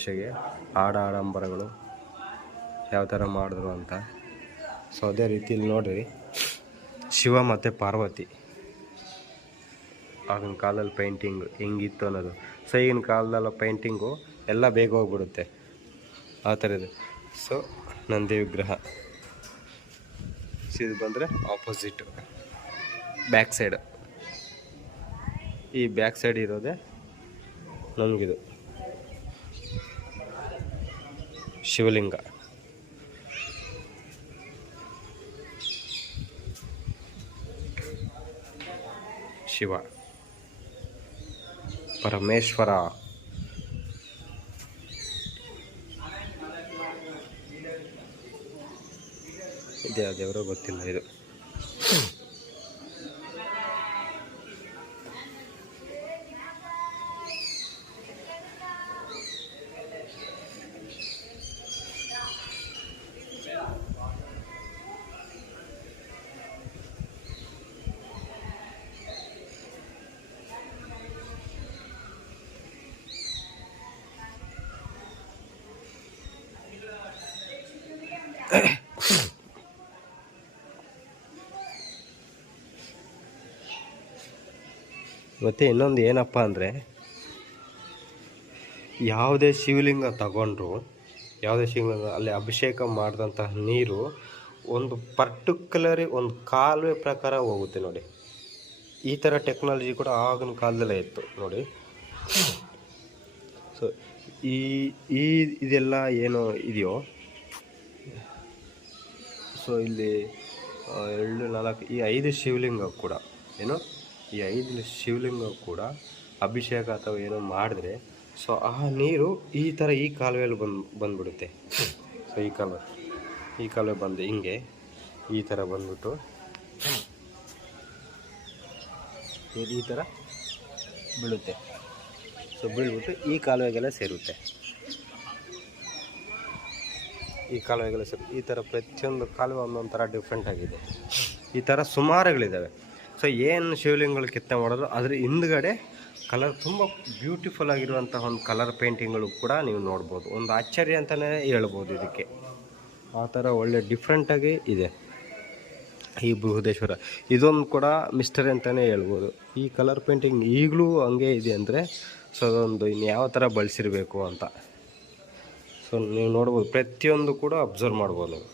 ದೇಶಗೆ ಆಡಂಬರಗಳು ಯಾವ ಥರ ಮಾಡಿದ್ರು ಅಂತ. ಸೊ ಅದೇ ರೀತಿಯಲ್ಲಿ ನೋಡ್ರಿ, ಶಿವ ಮತ್ತು ಪಾರ್ವತಿ ಆಗಿನ ಕಾಲದಲ್ಲಿ ಪೇಂಟಿಂಗು ಹೆಂಗಿತ್ತು ಅನ್ನೋದು. ಸೊ ಈಗಿನ ಕಾಲದಲ್ಲ ಪೇಂಟಿಂಗು ಎಲ್ಲ ಬೇಗ ಹೋಗ್ಬಿಡುತ್ತೆ ಆ ಥರ ಇದೆ. ಸೊ ನಂದಿ ವಿಗ್ರಹ ಇದು ಬಂದರೆ ಆಪೋಸಿಟ್ ಬ್ಯಾಕ್ ಸೈಡ್, ಈ ಬ್ಯಾಕ್ ಸೈಡ್ ಇರೋದೇ ನಮಗಿದು ಶಿವಲಿಂಗ. ಶಿವ ಪರಮೇಶ್ವರ. ಇದೇ ದೇವರು ಗೊತ್ತಿಲ್ಲ ಇದು. ಮತ್ತು ಇನ್ನೊಂದು ಏನಪ್ಪ ಅಂದರೆ, ಯಾವುದೇ ಶಿವಲಿಂಗ ತಗೊಂಡ್ರು, ಯಾವುದೇ ಶಿವಲಿಂಗ ಅಲ್ಲಿ ಅಭಿಷೇಕ ಮಾಡಿದಂತಹ ನೀರು ಒಂದು ಪರ್ಟಿಕ್ಯುಲರಿ ಒಂದು ಕಾಲುವೆ ಪ್ರಕಾರ ಹೋಗುತ್ತೆ ನೋಡಿ. ಈ ಥರ ಟೆಕ್ನಾಲಜಿ ಕೂಡ ಆಗಿನ ಕಾಲದಲ್ಲೇ ಇತ್ತು ನೋಡಿ. ಸೊ ಈ ಇದೆಲ್ಲ ಏನು ಇದೆಯೋ, ಸೊ ಇಲ್ಲಿ 2 4 ಈ 5 ಶಿವಲಿಂಗ ಕೂಡ ಏನು, ಈ 5 ಶಿವಲಿಂಗ ಕೂಡ ಅಭಿಷೇಕ ಅಥವಾ ಏನೋ ಮಾಡಿದ್ರೆ, ಸೊ ಆ ನೀರು ಈ ಥರ ಈ ಕಾಲುವೆಯಲ್ಲಿ ಬಂದ್ಬಿಡುತ್ತೆ. ಸೊ ಈ ಕಾಲುವೆ ಬಂದು ಹಿಂಗೆ ಈ ಥರ ಬಂದ್ಬಿಟ್ಟು ಈ ಥರ ಬೀಳುತ್ತೆ. ಸೊ ಬೀಳ್ಬಿಟ್ಟು ಈ ಕಾಲುವೆಗೆಲ್ಲ ಸೇರುತ್ತೆ. ಈ ಕಾಲುವೆಗೆಲ್ಲ ಈ ಥರ ಪ್ರತಿಯೊಂದು ಕಾಲುವೆ ಒಂದೊಂದು ಥರ ಡಿಫ್ರೆಂಟ್ ಆಗಿದೆ. ಈ ಥರ ಸುಮಾರುಗಳಿದ್ದಾವೆ. ಸೊ ಏನು ಶಿವಲಿಂಗಗಳು ಕೆತ್ತನೆ ಮಾಡೋದು ಅದ್ರ ಹಿಂದ್ಗಡೆ ಕಲರ್ ತುಂಬ ಬ್ಯೂಟಿಫುಲ್ ಆಗಿರುವಂತಹ ಒಂದು ಕಲರ್ ಪೇಂಟಿಂಗ್ಗಳು ಕೂಡ ನೀವು ನೋಡ್ಬೋದು. ಒಂದು ಆಶ್ಚರ್ಯ ಅಂತಲೇ ಹೇಳ್ಬೋದು ಇದಕ್ಕೆ. ಆ ಥರ ಒಳ್ಳೆ ಡಿಫ್ರೆಂಟಾಗಿ ಇದೆ ಈ ಬೃಹದೇಶ್ವರ. ಇದೊಂದು ಕೂಡ ಮಿಸ್ಟರಿ ಅಂತಲೇ ಹೇಳ್ಬೋದು. ಈ ಕಲರ್ ಪೇಂಟಿಂಗ್ ಈಗಲೂ ಹಂಗೆ ಇದೆ ಅಂದರೆ, ಸೊ ಅದೊಂದು ಇನ್ನು ಯಾವ ಥರ ಬಳಸಿರಬೇಕು ಅಂತ. ಸೊ ನೀವು ನೋಡ್ಬೋದು, ಪ್ರತಿಯೊಂದು ಕೂಡ ಅಬ್ಸರ್ವ್ ಮಾಡ್ಬೋದು ನೀವು.